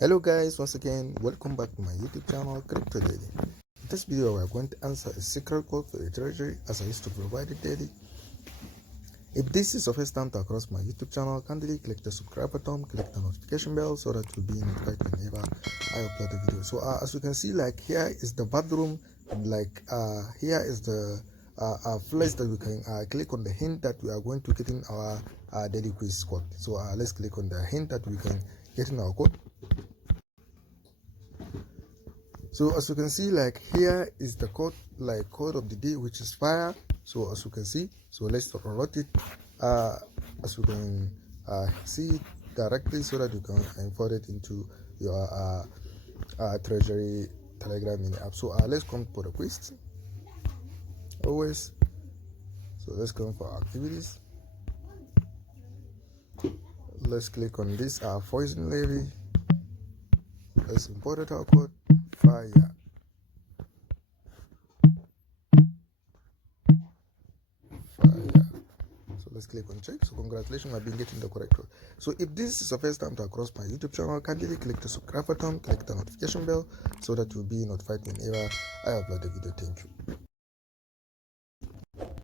Hello guys, once again welcome back to my YouTube channel Crypto Daily. In this video we are going to answer a secret code for the treasury as I used to provide it daily. If this is your first time to across my YouTube channel, kindly click the subscribe button, click the notification bell so that you'll be notified whenever I upload a video. So as you can see, like here is the bathroom, like here is the place that we can click on the hint that we are going to get in our daily quiz code. So let's click on the hint that we can get in our code. So as you can see, like here is the code, like code of the day, which is fire. So as you can see, so let's download it as you can see it directly so that you can import it into your treasury telegram mini app. So let's come for the quiz always. So let's come for activities. Let's click on this poison levy. Let's import it our code fire. So let's click on check. So congratulations, I've been getting the correct code. So if this is the first time to across my YouTube channel, kindly click the subscribe button, click the notification bell so that you'll be notified whenever I upload a video. Thank you.